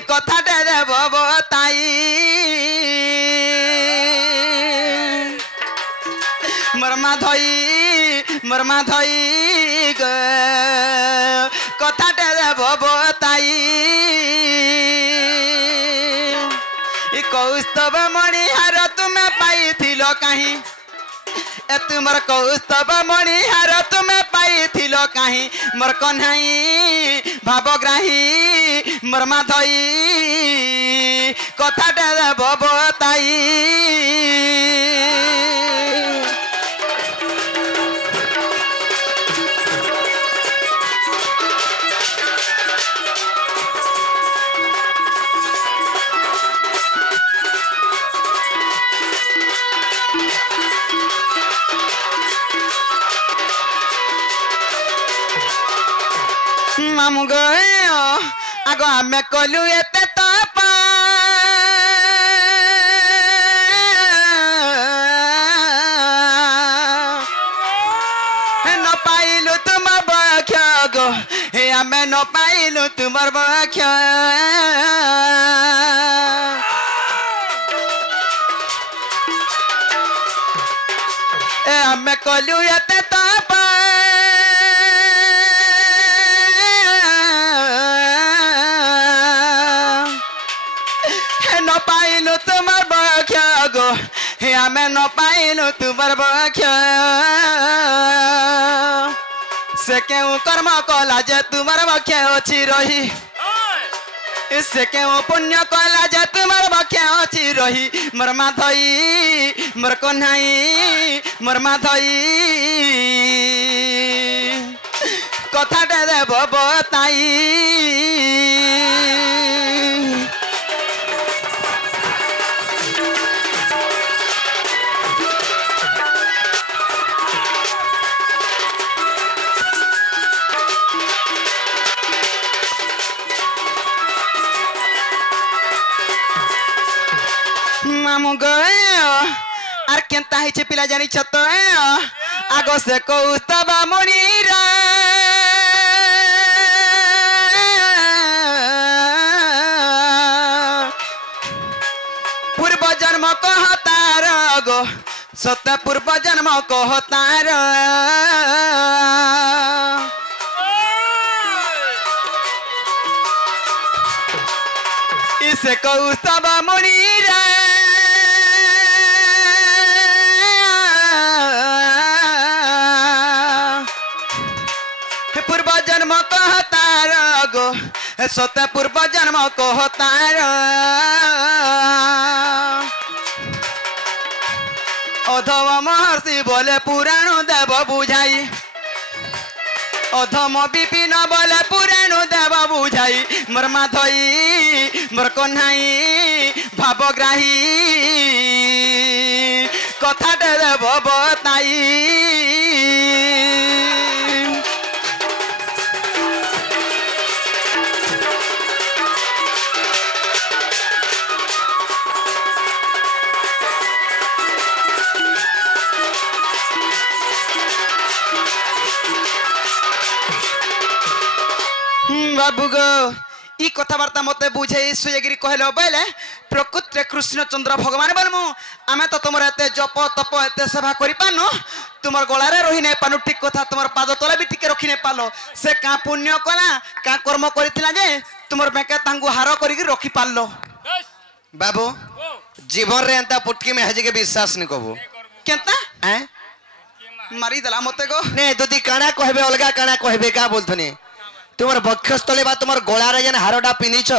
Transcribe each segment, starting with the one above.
কথাটা দেব তাই মরমা ধই গ কথাটা দেব তাই কৌস্তব মণিহার তুমি পাইছিল কাহি तुमर कौस्तव मणिहार तुमे पाइथिल काहि मोर कन्हाई भावग्राही मोर माधई कथाटा देव बताई मामू गए आगो आमे कलु एते तप न पाइलु तुम बक्ष गो हे आमे न पाइलु तुमर बक्ष आमे कलु एते तप पाइलु तुमर बक्ष गो हे आमे न पाइलु तुमर बक्ष से केउ कर्म कला जे तुमर बक्ष अछि रही से केउ पुण्य कला जे तुमर बक्ष अछि रही मोर माधई मोर कन्हाई मोर माधई कथाटा देव बताई मामू गए आर केनता हिचे पिला जानी छत आगो से कौस्तव मणिरा पूर्व जन्म कहतार गो सत पूर्व जन्म कहतार इसे कौस्तव मणिरा पूर्व जन्म कहतार गो सत पूर्व जन्म कहतार अधम महर्षि बोले पुराण देव बुझाई अधम विपिन बोले पुराण देव बुझाई मोर माधई मोर कन्हाई भावग्राही कथाटा देव बताई बाबू गो ई कथबार्ता मते बुझे सुयगिरी कहलो बेले प्रकृति कृष्ण चंद्र भगवान बनमु आमे तो तुमर एते जप तप एते सेवा करि पानु तुमर गळारे रहि नै पानु ठीक कथा तुमर पाद तले भी टिके रखि नै पालो से का पुण्य कला का कर्म करितिला जे तुमर बेके तांगु हार करि रखि पालो बाबू जीवन रे एंता पुटकी में हजे के विश्वास नि कबो केंता हैं मारी दला मते को ने ददी काना कहबे अलगा काना कहबे का बोलथनी तुमर बक्षस्थले बा तुमर गोलारे जन हारडा पिनिछ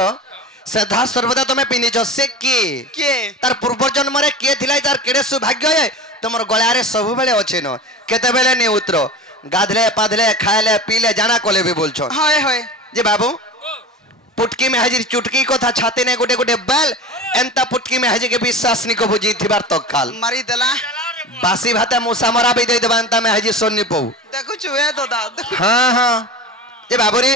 सदा सर्वदा तुमे पिनिछ से के तार पूर्व जन्म रे के थिला तार केडे सौभाग्य है तुमर गोलारे सब बेले अछि न केते बेले ने उतर गाधले पाधले खायले पीले जाना कोले भी बोलछो होय होय जे बाबू पुटकी में हाजिर चुटकी कथा छाते ने गोटे गोटे बैल एंता पुटकी में हाजिर के विश्वास नि को बुझी थिबार तकाल मारी देला बासी भाता मुसा मरा भी दे देबांता में हाजिर सोन्नी पौ देखु छुए दादा हां हां जे बाबू रे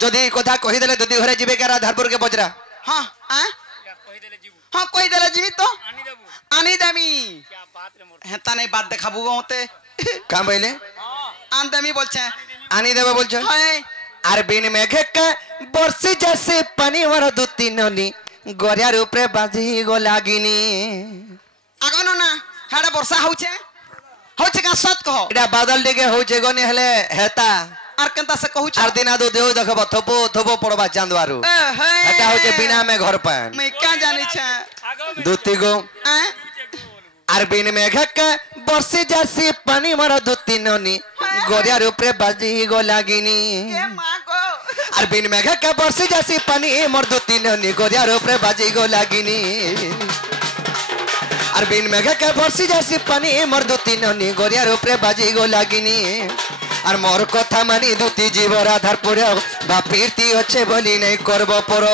जदी कथा कहि देले जदी घरे जिबे के राधारपुर के बजरा हां हां कहि देले जीवू हां कहि देले जीवी तो आनी देमी क्या बात रे मोर हेता नहीं बात देखाबू होते का बोले हां आन देमी बोलछे आनी देबे बोलछे हाय আর বিন মেঘে কে বর্ষি যাসি পানি মর দুতি ননি গরিয়ার উপরে বাজি গো লাগিনি আগন না হেডা বর্ষা হচ্ছে হচ্ছে কা সত কহ এটা বাদল টিকে হচ্ছে গনি হেলে হেতা আর কেনতা সে কহুছ আর দিনা দো দেও দেখব থপো থপো পড়বা চাঁদবারু এটা হচ্ছে বিনা মে ঘর পান মই কা জানি ছ দুতি গো হ্যাঁ আর বিন মেঘে কে বর্ষি যাসি পানি মর দুতি ননি গরিয়ার উপরে বাজি গো লাগিনি এ মা গো আর বিন মেঘে কে বর্ষি যাসি পানি মর দুতি ননি গরিয়ার উপরে বাজি গো লাগিনি আর বিন মেঘে কে বর্ষি যাসি পানি মর দুতি ননি গরিয়ার উপরে বাজি গো লাগিনি আর মোর কথা মানি দুতি জীবর আধার পুরে বাপিরতি হচ্ছে বলি নাই করব পর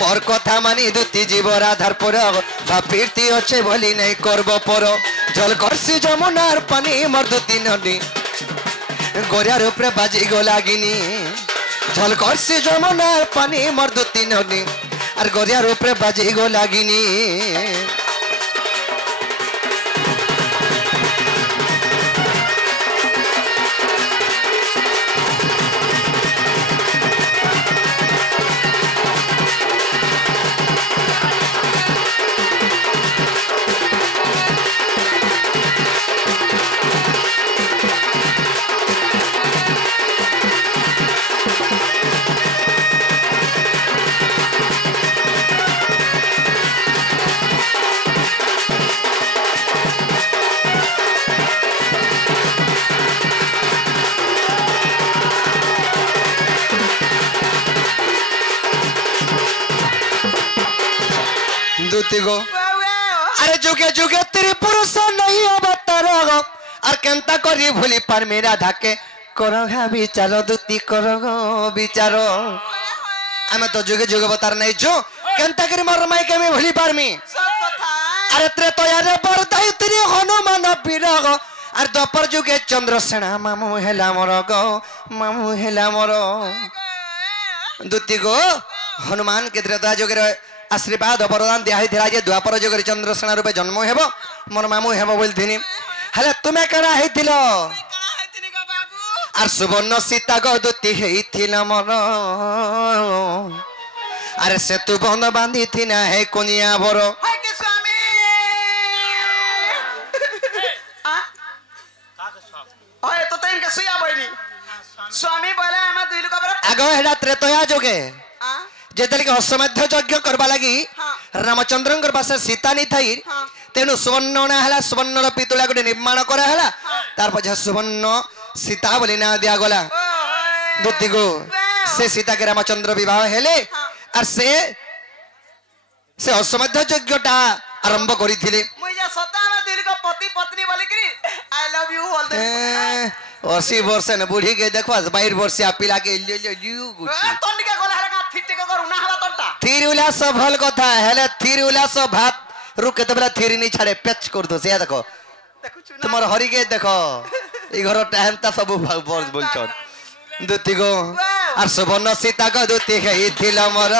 মোর কথা মানি দুতি জীবর আধার পুরে বাপিরতি হচ্ছে বলি নাই করব পর জল করছি যমুনার পানি মর দুতি ননি গরিয়ার উপরে বাজি গো লাগিনি জল করছি যমুনার পানি মর দুতি ননি আর গরিয়ার উপরে বাজি গো লাগিনি দুতি গো আরে যুগে যুগে তেরে পুরুষ নাই অবতার গো আর কেনতা করি ভুলি পার মেরা ধাকে কর ঘা বিচার দুতি কর গো বিচার আমি তো যুগে যুগে অবতার নাই যো কেনতা করি মর মাই কে আমি ভুলি পারমি সত কথা আরে ত্রেতয়ারে বরদাই তেরে হনুমান বীর গো আর দ্বাপর যুগে চন্দ্রসেনা মামু হেলা মর গো মামু হেলা মর দুতি গো হনুমান के त्रेता যুগের आशीर्वाद वरदान दिया जे द्वापर जुग चंद्रसेना रूपे जन्म हेब मोर मामू हेब बोलथिनी हेले तुमे करा हेतिलो आर सुवर्ण सीता गो दुती हेतिला मोर अरे सेतु बंध बांधी थिना हे कोनिया बर हाय के स्वामी हाय तो तैन के सुया बइनी स्वामी बोले हम दुई लोग बरा आगो हेडा त्रेतया जुगे हां जेतले के हसमध्य यज्ञ करबा लागि रामचंद्रंकर पासे सीता नि थाई तेनु सुवर्णना हला सुवर्णर पितुला गोटे निर्माण करा हला तार पछा सुवर्ण सीता बोली ना दिया गला दुति गो से सीता के रामचंद्र विवाह हेले और से हसमध्य यज्ञटा आरंभ करिथिले मुई जा सता में दिल को पति पत्नी बोले कि आई लव यू बोल दे 80 वर्ष न बूढ़ी के देखवा 22 वर्ष पिला के लियो गुची तंडिका गला हरा थिटे के करू ना हवा तंटा थीर उल्लास भल कथा हेले थीर उल्लास भात रुक के तबला थीर नहीं छाड़े पेच कर दो से देखो तुम्हार हरि के देखो ई घर टाइम ता सब बोलछन दुति गो আর সুবর্ণ सीता को दुति गई थिला मोर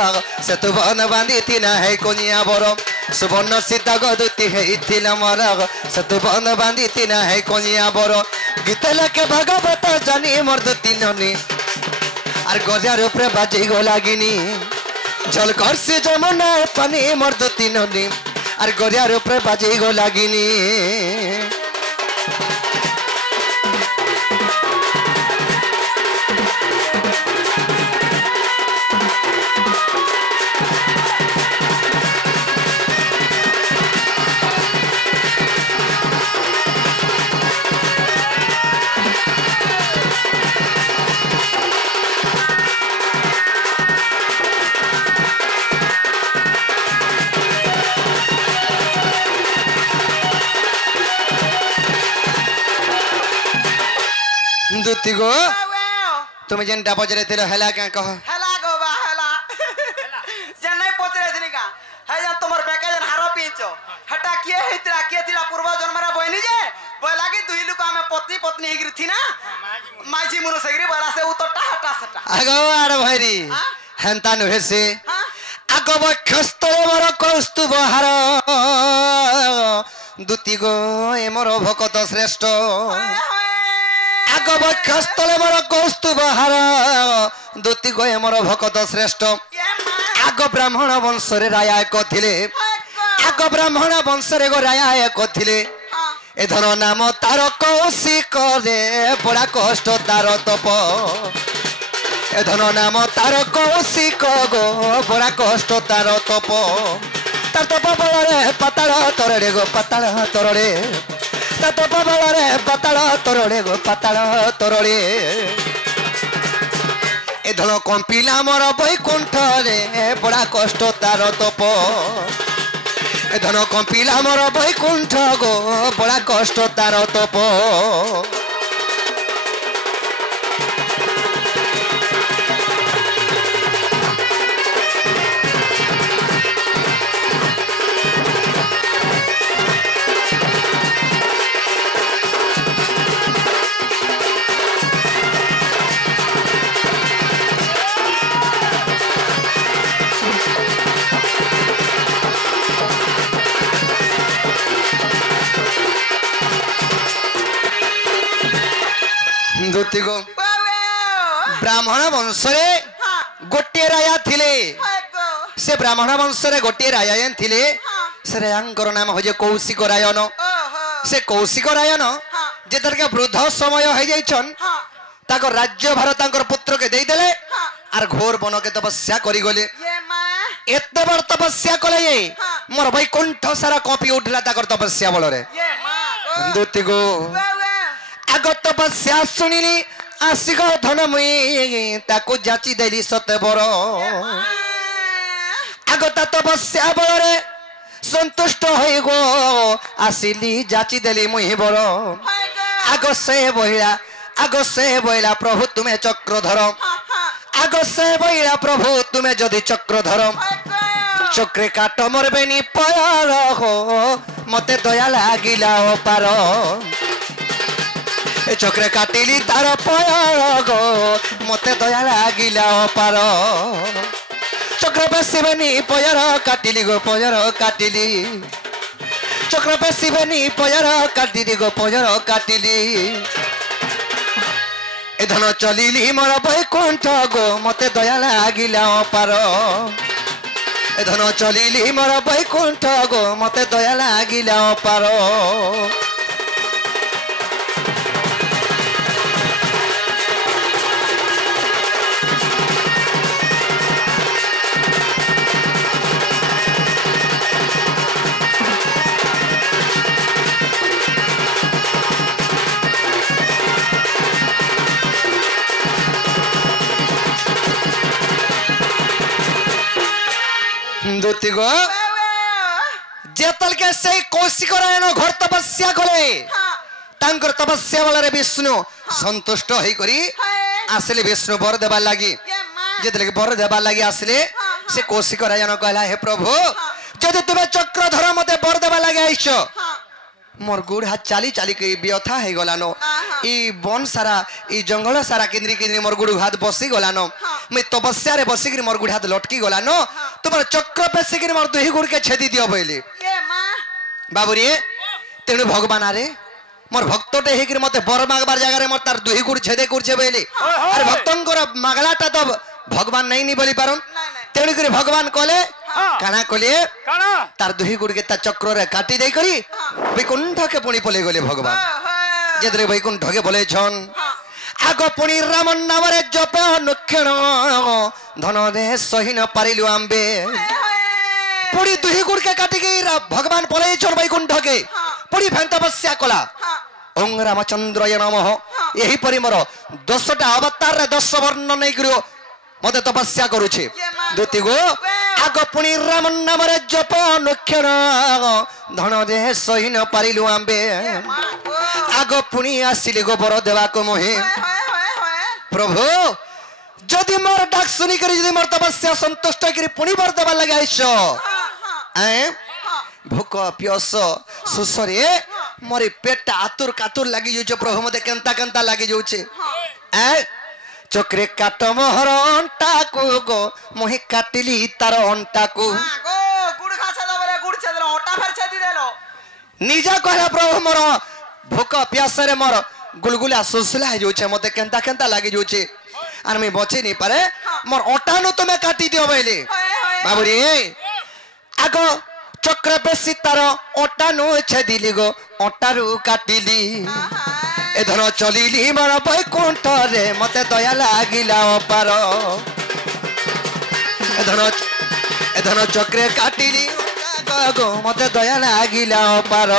सेतु बन बांधी थिना है कोनिया बर सुवर्ण सीता को दुति गई थिला मोर सेतु बन बांधी थिना है कोनिया बर गीत लके भगवत जानी मोर दुति ननी আর গজার উপরে বাজি গো লাগিনি জল করছে যমুনা পানি মোর দুতি নদী আর গজার উপরে বাজি গো লাগিনি दुति गो तुम जेनटा पचरे थिलो हेला का कह हेला गो बा हेला जे नहीं पचरे थिनी का हे जा तोमर बेका जन हारो पीचो हटा किए हेतरा किए थिला पूर्व जन्मरा बहनी जे बोय लागी दुई लुका में पति पत्नी हेगिर थी ना माजी मुनो सेगिरी बड़ा से उतटा हटा सटा आगो आड़ भैरी हेंता नु हेसे आगो बखस्त मोर कौस्तुभ हार दुति गो ए मोर भकत श्रेष्ठ আগ বক্ষস্থলে মোর কৌস্তুভ হার দুতি গয়ে মোর ভকত শ্রেষ্ঠ আগ ব্রাহ্মণ বংশরে রায়া এক থিলে আগ ব্রাহ্মণ বংশরে গো রায়া এক থিলে এ ধর নাম তার কৌশিক রে বড়া কষ্ট তার তপ এ ধর নাম তার কৌশিক গো বড়া কষ্ট তার তপ তার তপ বলরে পাতাল তরড়ে গো পাতাল তরড়ে তার তপ বলরে পাতাল তরড়ে গো পাতাল তরড়ে এ ধর কম্পিলা মোর বৈকুণ্ঠ রে বড়া কষ্ট তার তপ এ ধন কম্পিলা মোর বৈকুণ্ঠ গো বড়া কষ্ট তার তপ ब्राह्मण वंशरे गोटे राजा थिले से ब्राह्मण वंशरे गोटे राजा थिले से रायांकर नाम हो कौशिक रायन से कौशिक रायन जेतर के वृद्ध समय हो जाइछन ताको राज्य भार तांकर पुत्र के देई देले आर घोर बन के तपस्या करी गले एते बड़ तपस्या कले मोर वैकुंठ सारा कॉपी उठला ताकर तपस्या बल रे दुति गो आगत तपस्या सुनिली आसिक धन मुई ताको जाची देली सते बर आगत तपस्या बलरे संतुष्ट होई गो आसिली जाची देली मुई बर आग से बहिला प्रभु तुम्हें चक्रधर आग से बहिला प्रभु तुम्हें जदि चक्रधर चक्रे काट मरबे नी पार हो मते दया लागिला ओ पार चक्रे काटिली तार पार गो मते दया लागिला पार चक्र पे शिवनी पयर काटिली गो पयर काटिली चक्र पे शिवनी पयर काटिली गो पयर काटिली ए धन चलिली मोर वैकुंठ गो मते दया लागिला पार ए धन चलिली मोर वैकुंठ गो मते दया लागिला पार दुतिगो जेतल के से कौशिक रायन घर तपस्या करे तांकर तपस्या वाला रे विष्णु संतुष्ट होई करी आसले विष्णु बर देबा लागी जेतल के बर देबा लागी आसले से कौशिक रायन कहला हे प्रभु जदि तुमे चक्रधर मते बर देबा लागी आइछो मोर गुड़ हाथ चाली चाली के व्यथा हे गलानो ई वन सारा ई जंगल सारा केंद्री केंद्री मोर गुड़ हाथ बसी गलानो मैं तपस्या रे बसी मोर गुड़ हाथ लटकी गलानो तुमर चक्र पे से मोर दुही गुड़ के छेदी दियो बोली बाबू रे तेणु भगवान आरे मोर भक्तटे हे मते बर मागबार जगह रे मोर तार दुही गुड़ छेदे करछे बोली अरे भक्तंकर मागलाटा तो भगवान नहीं नी बोली पारन तेणु करे भगवान कहले काना कहले तार दुही गुड़ के ता चक्र रे काटी दे करी वैकुंठ के पुणी पले गले भगवान जेदरे वैकुंठ के बोले छन आगो पुणी राम नाम रे जप नक्षण धन दे सही न पारिलु आंबे पुणी दुही गुड़ के काटी गई भगवान पले छन वैकुंठ के पुणी फेन तपस्या कला ओं रामचंद्रय नमः यही परि मोर 10टा अवतार रे 10 वर्ण नै करियो मते तपस्या करूछे दुति गो आगो पुणी राम नाम रे जप नक्षण धन दे सही न पारिलु आंबे आगो पुणी आसिले गो बर देवा को मोहे प्रभु जदि मोर डाक सुनी करी जदि मोर तपस्या संतुष्ट करी पुणी बर देवा लगे आइछो भूख प्यास सुसरे मोर पेट आतुर कातुर लागि जो प्रभु मते केंता केंता लागि जोचे चक्रे काट मोहर अंटा को गो मोहि काटिली तार अंटा को गो गुड़ खासा दबरे गुड़ छेदरो अंटा फेर छेदी देलो निजा कहला प्रभु मोर भूख प्यास रे मोर गुलगुला सुसला है जोचे मते केंता केंता लागे जोचे आर मैं बचे नहीं पारे मोर ओटानो तुम्हें काटी दियो बेले बाबूरी आगो चक्र पे सितारो ओटानो छेदिली गो ओटारू काटिली ए धर चलिली मोर बैकुंठ रे मते दया लागिला अपार ए धर चक्रे काटिली गो मते दया लागिला अपार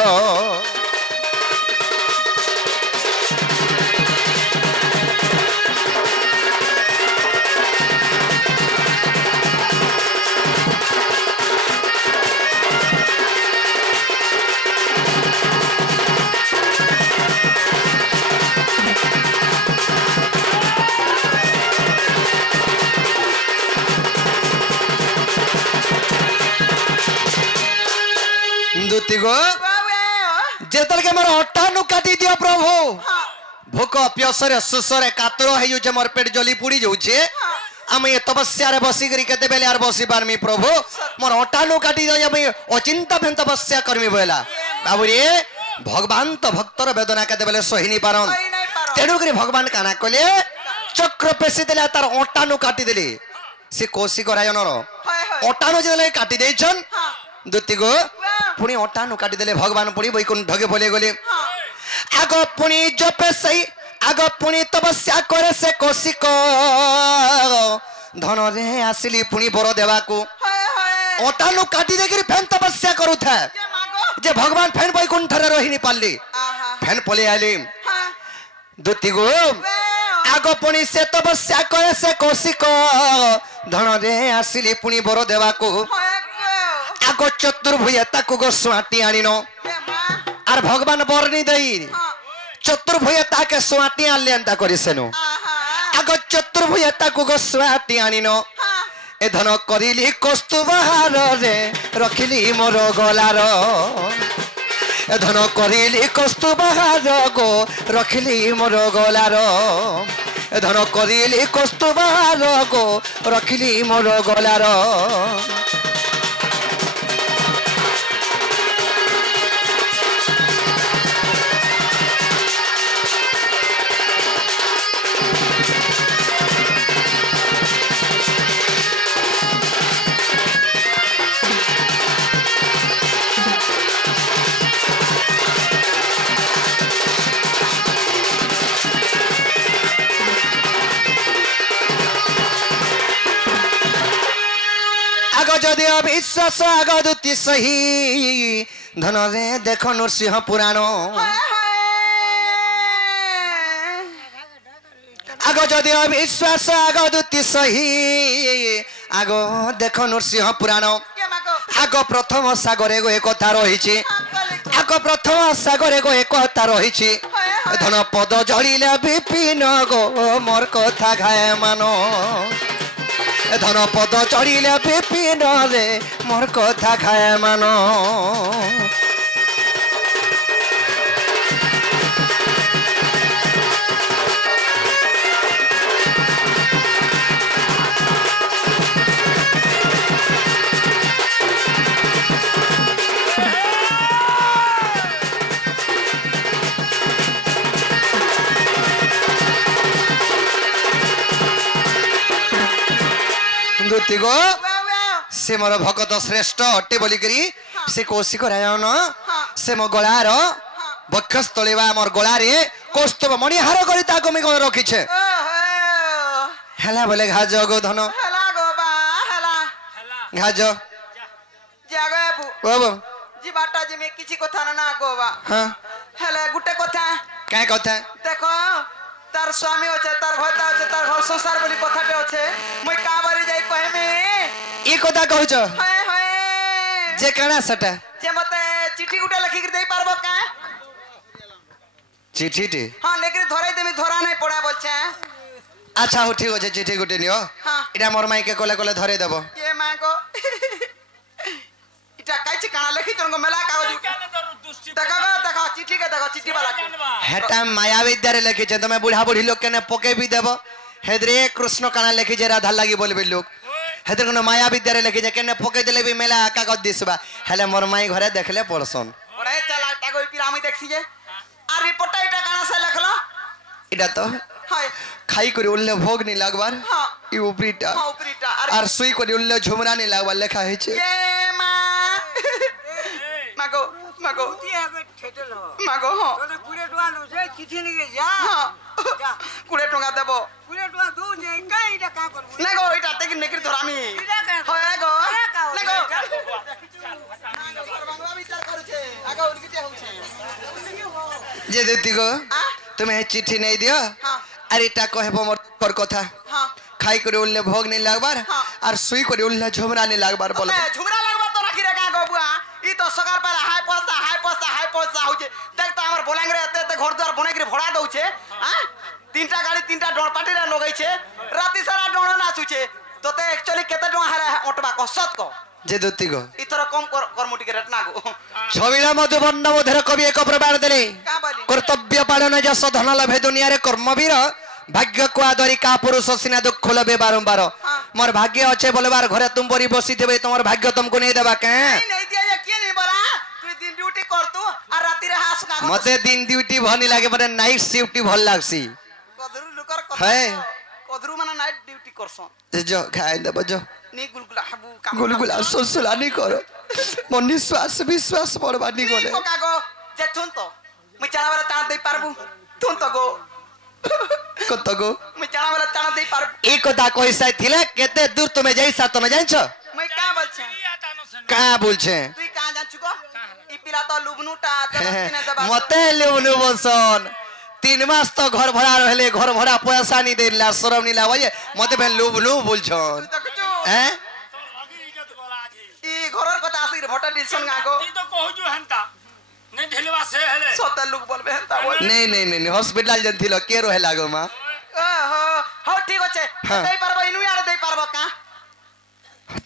दुतिगो जेतल के मोर ओटानु काटी दियो प्रभु भूख प्यसरे सुसरे कातर है जो मोर पेट जली पुड़ी जाउछे आम ये तपस्या रे बसी करी केते बेले आर बसी पारमी प्रभु मोर ओटानु काटी दियो मैं अचिंता फेन तपस्या करमी बोला बाबू रे भगवान तो भक्तर वेदना केते बेले सही नहीं पारन तेनु करी भगवान काना कले चक्र पेसी देले तार ओटानु काटी देली से कोसी करायनर ओटानु जेले काटी देछन दुतिगो पुणी ओटानु काटी देले भगवान पुणी बैकुंठके बोले गले आगो पुणी जपे सही आगो पुणी तपस्या करे से कौशिक धन रे आसिली पुणी बर देवा को ओटानु काटी देकरी फेन तपस्या करू था जे भगवान फेन बैकुंठ रे रही नहीं पाली फेन पले आली दुतिगो आगो पुणी से तपस्या करे से कौशिक धन रे आसिली पुणी बर देवा को आगो चतुर्भुज ताकू गो स्वाटी आनिनो आर भगवान बरनी दई चतुर्भुज ताके स्वाटी आनले अंता करिसेनु आगो चतुर्भुज ताकू गो स्वाटी आनिनो ए धन करिली कस्तुबहार रे रखिली मोर गलार ए धन करिली कस्तुबहार गो रखिली मोर गलार ए धन करिली कस्तुबहार गो रखिली मोर गलार जदि अविश्वास आगदुति सही धन रे देख नृसिंह पुराण आगो जदि अविश्वास आगदुति सही आगो देख नृसिंह पुराण आगो प्रथम सागरे गो एक कथा रही आगो प्रथम सागरे गो एक कथा रही धन पद जड़िले विपिन गो मोर कथा घाय मानो धन पद चढ़िले विपिन रे मोर कथा खाए मानो दुतिगो से मोर भगत श्रेष्ठ अटे बोली करी से कौशिक रायन से मो गलार बक्षस्थलीवा मोर गलारे कौस्तुभ मणिहार करी ताको मी कोन रखी छे हेला बोले घाज गो धन हेला गो बा हेला घाज जागे बाबू जी बाटा जी में किछि कथा ना गो बा हां हेले गुटे कथा काय कथा देखो तार स्वामी होचे तार होता होचे तार घर संसार बोली कथाटे होचे मई का बारी जाई कहमे ई कथा कहउछ हाय हाय जे काना सटा जे मते चिट्ठी गुटे लिखि के देई पारबो का चिट्ठी टी हां लेकिन धराई देमी धरा नहीं पड़ा बोलछे अच्छा हो ठीक होचे चिट्ठी गुटे नियो हां इटा मोर माई के कोले कोले धरे देबो ये मांगो इटा काइछि काना लिखि तनको मेला कागज देखो चिट्ठी के देखो चिट्ठी वाला हेटा माया विद्या रे लिखि छे तमे बुढ़ा बुढ़ी लोग केने पके भी देबो हेदरे कृष्ण काना लिखि जे राधा लागी बोलबे लोग हेदर कोनो माया विद्या रे लिखि जे केने पके देले भी मेला कागज दिसबा हेले मोर माई घरे देखले पड़सन बड़े चला टागो पिरामी देखछि जे आ रिपोर्ट इटा काना से लिखलो এটা তো हाय খাই করে উল্লে ভোগ নি লাগবার हाँ ই উপরিটা हाँ ऊपरीटा আর সুই করে উল্লে ঝুমরা নি লাগবার লেখা হয়েছে ये माँ मागो मागो मागो हाँ हाँ कुड़े टंका देबो नेगो इटा तेकी नेकरी धरामी होय नेगो नेगो बांगला विचार करूछे आगो उनकिते होछे যে দিদি গো आ তুমি এই চিঠি নেই দিও हाँ আর এটা কহেব মোর তোর কথা हाँ খাই করে উল্লে ভোগ নি লাগবার हाँ। আর সুই করে উল্লে ঝুমরা নি লাগবার বল ए झुमरा लगबा तो राखी रे गागो बुआ ई तो सकार पर हाय पोस्ता होछे देख तो हमर बोलांग रे एते घर द्वार बने के भड़ा दउछे हां तीनटा गाड़ी तीनटा डोर पाटी रे लगै छे राती सारा डोण नाचुछे तोते एक्चुअली केते डोण हारे ओटबा को सत को যে দিদি গো इथर कम करमुटी के रेट ना गो ছবিলা মধুবর্ণ মধ্যে কবি এক প্রবাদ দেলে का बोली কর্তব্য পালন যশ ধন লভে দুনিয়ারে কর্মবীর ভাগ্য কুয়া ধরি কা পুরুষ সিনা দুঃখ লবে বারম্বার মোর ভাগ্য আছে বলবার ঘরে তুম পরি বসি থিবে তোমার ভাগ্য তুমকু নেই দেবা কে नहीं दिया ये के नहीं बोला तू दिन ड्यूटी कर तू और राती रे हास का মতে দিন ডিউটি ভনি লাগে মানে নাইট শিফট ভাল লাগছি कदरू लुकर है। कदरू माने नाइट ड्यूटी करसन जो খাই দেব जो नी गुलगुला हबू का গুলগুলা সসুলানি করো মন নিশ্বাস বিশ্বাস পড়বানি গলে को कागो जे थुन तो मु चाणा वाला चाणा दे पारबू थुन तो गो কত গো मु चाणा वाला चाणा दे पारबू এই কথা কইসাই থিলে কেতে দূর তুমি যাইছা তুমি জানছো मैं का बोलछे কা বলছে তুই का जानछु को ई पिला तो लुबनुटा तो किने दबा মতে লেবনু বসন 3 মাস তো ঘর ভাড়া রহলে ঘর ভাড়া পয়সা নি দেলা শরম নি লাওয়ে মতে ফেন লুবনু বলছন तो कुछु হ্যাঁ ई घरर কথা আসি रे भटा डिसन गागो ती तो कहजु हंता नहीं ढेलवा से हेले सता लोग बोलबे हंता बोल नहीं नहीं नहीं हॉस्पिटल जन थिलो के रहे लागो मा ओहो हो ठीक আছে हाँ। দেই পারবো ইনু আর দেই পারবো কা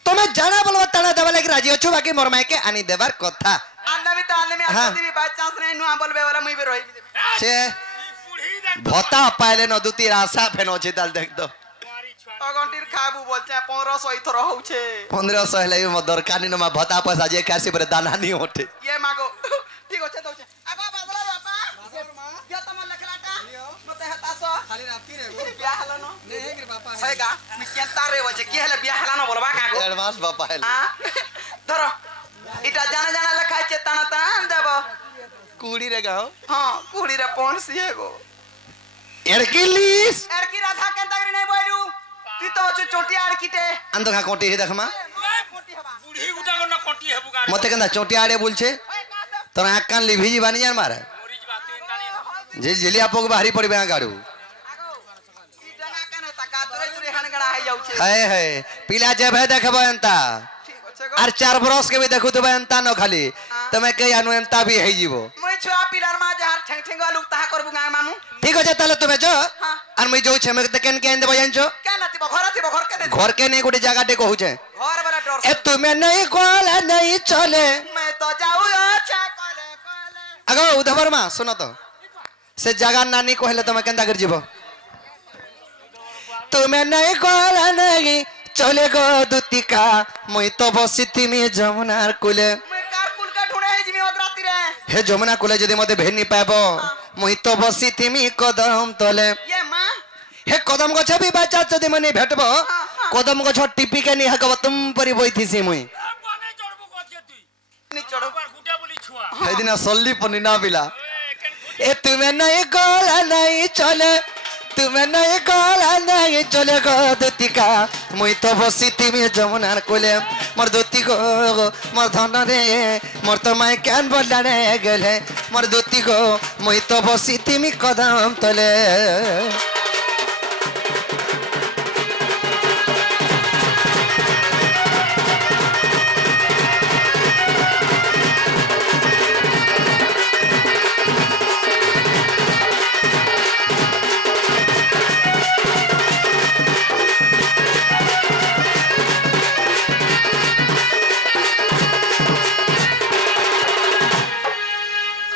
তুমি জানা বলবা তাড়া দেবা লাগি রাজি অছো বাকি মোর মাইকে আনি দেবার কথা আন্দামি তো আন্দামি हाँ। আসদি বাই চান্স নাই নুয়া বলবে वाला মুই বের হই সে बूढ़ी देख ভতা পাইলে ন দুতি আশা ফেন আছে তাল দেখ তো तुम्हारी छुआ অগন্টির খাবু বলছে 1500 ইথর হউছে 1500 হেলে মো দরকার নি মা ভতা পয়সা যে কাছে পরে দানা নি ওঠে ইয়ে মাগো ঠিক আছে দউছে আগো বাদলা বাপা ইয়া তোমার লেখলাটা মতে হতাস খালি রাতি রে বিয়া হলো ন নেহে রে বাপা হেগা মি কেনতা রে বলছে কি হলে বিয়া হলা ন বলবা কাগো এডভান্স বাপা হেলে আ ধরো এটা জানা জানা লেখা আছে টানা টানা দেব কুড়ি রে গাও হ্যাঁ কুড়ি রে পৌঁছি হেগো এরকিলিস আর কি রাধা কেনতা করি নাই বইলু তুই তো হচ্ছে চটি আর কিটে আন্দ খা কোটি দেখ মা কোটি হবা बूढ़ी गुटा को ना कोटी है बुगार মতে কেন্দা চটি আড়ে বলছে ওই কাছে তোর আঁক কান লিভি যাবানি জান মারে मोरी बात इंदानी যে জেলিয়া পোক বাহারি পড়বে আগাড়ু আগো ই জানা কেনে তাকা তোরে তোরে হানগড়া হই যাউছে হায় হায় পিলা যেবে দেখব এন্তা ঠিক আছে গো আর 4 বরস কে भी देखु तबे एंता न खाली तमे के आनु एंता भी हेई जीवो মই ছুয়া পিলার মা যাহার ঠেং ঠেং আলু তাহা করবু গাঁ মামু ठीक हो ताले तुमे जो हाँ। আর মই जो छे में केन केन देबो जानछो কেন আতিব ঘর আতিব ঘর কেনে घर के नहीं गोटे जगह डे कहू छे ঘর বড় ডর ए तुम्हें नहीं कोला नहीं चले मैं तो जाऊ अच्छा কলে কলে अगो उधर मा सुनो तो से जगह नानी कहले तमे केनता कर जीवो तुम्हें नहीं कोला नहीं चले गो दुतिका মই तो बसिति में जमुनार कुले मैं कार कुल का ढूंढे है जिमी ओदराती रे हे जमुना कुले जदि मते भेनी पाबो মই तो बसिति में कदम तले ये मां हे कदम गछ भी बाचा जदि मने भेटबो कदम गछ टिपी के नि हकब तुम परि बइथिसी मुई बने चढ़बो कोचे तुई नी चढ़ो पर गुटा बोली छुआ हे दिन सल्ली पनी ना बिला ए केन ए तुम्हें नहीं कोला नहीं चले तुम्हें नहीं कोला नहीं चले गो दुतिका মই तो बसिति में जमुनार कोले मोर दुति को मोर धन रे मोर तो माय कान बोला रे गेले मोर दुति को মই तो बसिति में कदम तले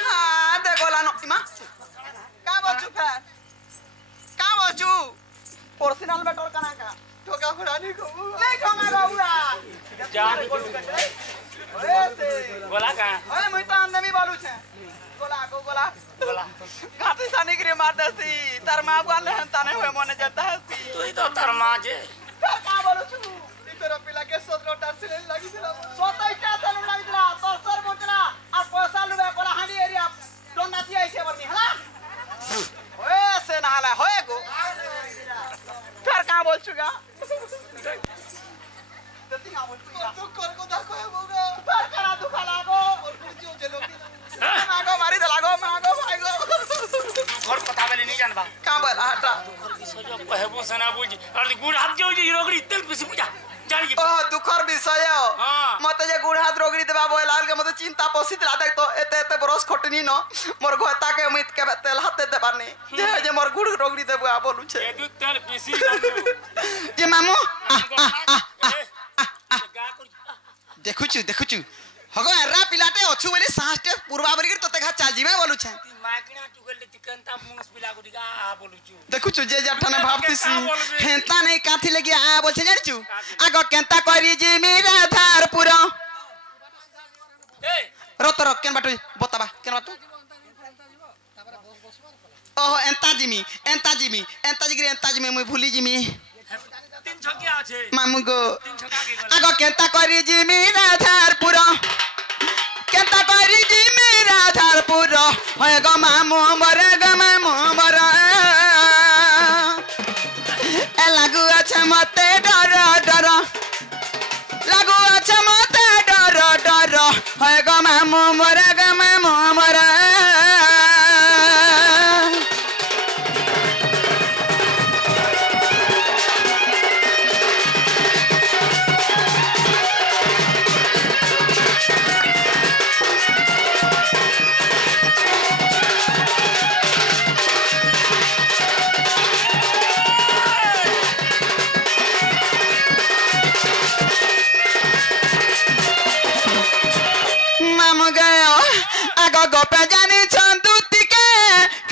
हां देखो ला नो मां का बोचू फिर का बोचू पर्सनल में टोर कना का ठोका फुरानी को नहीं ठोका बाबूरा जान ओए से बोला का ओए मैं तो अंदर में बोलू छे गोला को गोला बोला घाटी सानी के मार दसी तार मां वाले हंता नहीं हुए मने जता हसी तू ही तो तार माँ जे फिर का बोलू छु इतरो पिला के सोतरो टारसिले लागी दिला सोतई का तन लागी दिला तो सर बोचना आ पैसा लुबे कोला हांडी एरिया डोनाती आइसे बरनी हला ओए से नहाला होए गो फिर का बोल छुगा जल्दी का बोल छुगा तू कर को देखो है बोगा फिर करा दुखा लागो और कुछ जे लोग मागो मारी दे लागो मागो भाईगो घर पता बेले नहीं जानबा का बोला हटा सजो कहबो सना बुझी और गुड़ हाथ जो जी रोगड़ी तेल पिसी बुझा जान की ओ दुखर विषय हाँ। मते जे गुड़ हाथ रोगड़ी देबा बोलाल के मते चिंता पोसित ला देख तो एते एते बरस खटनी न मोर घोता के उम्मीद के तेल हाथे देबानी जे मोर गुड़ रोगड़ी देबा बोलू छे ए दू तेल पिसी जे मामू गा देखु छु हगो एरा पिलाटे अछु बोली साहस्टे पूर्वा बरी के तते घा चाल जीमे बोलू छे माकना टुगल तिकंता मुनस पिला को दिगा आ बोलू छु देखु छु जे जठने भाबतीसी का बोलबे? हेंता नहीं काथी लगी आ बोल छे जानि छु आगो केंता करी जी मेरा धार पुरो ए रत रक केन बाटो बताबा केन बाटो ओहो एंता जिमी मुई भूली जिमी तीन छकिया আছে मामू गो तीन छका के गला आगो केंता करी जिमी राधार पुरो केंता करी जिमी राधार पुरो होय गो मामू मरे गो मामू मरे ए लागू আছে मते डर डर लागू আছে मते डर डर होय गो मामू मरे गो मामू मरे मामू गयो आगो गोपे जानी छंदुती के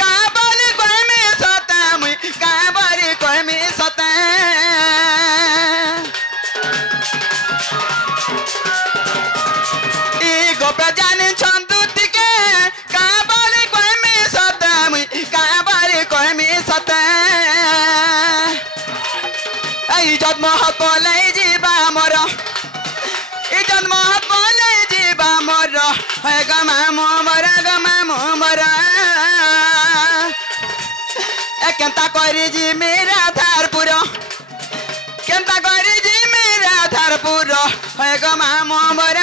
का बोली कोई में सता मुई का बोली कोई में सता ई गोपे जानी छंदुती के का बोली कोई में सता मुई का बोली कोई में सता आई जन्म हतले जीवा मोर ई जन्म हतले जीवा मोर है गमा मोर ए केंता करी जी मेरा धारपुर केंता करी जी मेरा धारपुर है गमा मोर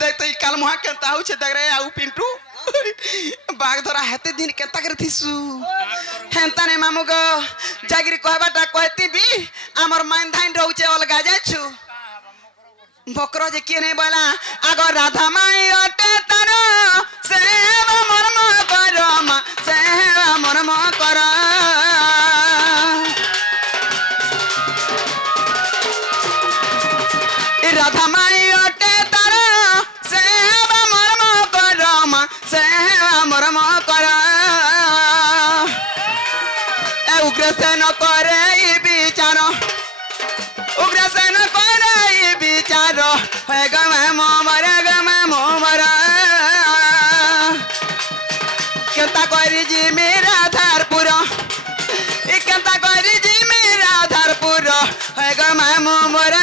देख तो ई काल मुहा केंता हो छे देख रे आउ पिंटू बाग धरा हेते दिन केंता करथिसु हेंता ने मामू गो जागिरी कहबाटा कहती भी हमर माइन धाइन रहउचे अलगा जाछु बकरो जे के नहीं बोला आगो राधा माई अटे तारो सेवा मर्म करो मा सेवा मर्म करो ई राधा माई अटे तारो सेवा मर्म करो मा सेवा मर्म करो ए उग्रसेन करे ई विचार उग्रसेन करे ई विचार है गमे मोमर केंता करी जी मेरा धारपुर ई केंता करी जी मेरा धारपुर है गमे मोमर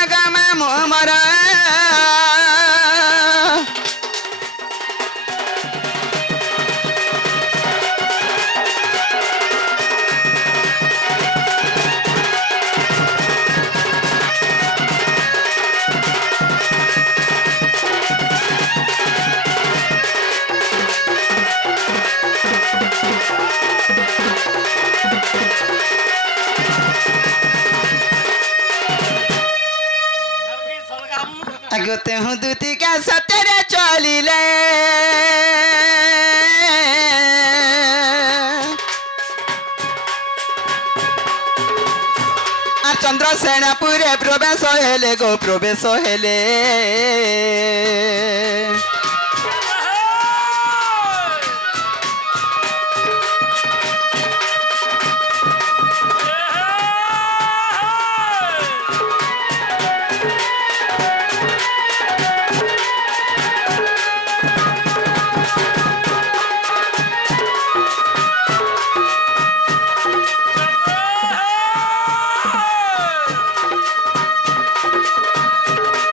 আগতে হু দুতিকা সতেরে চলিলে আর চন্দ্রসেনাপুরে প্রবেশ হেলে গো প্রবেশ হেলে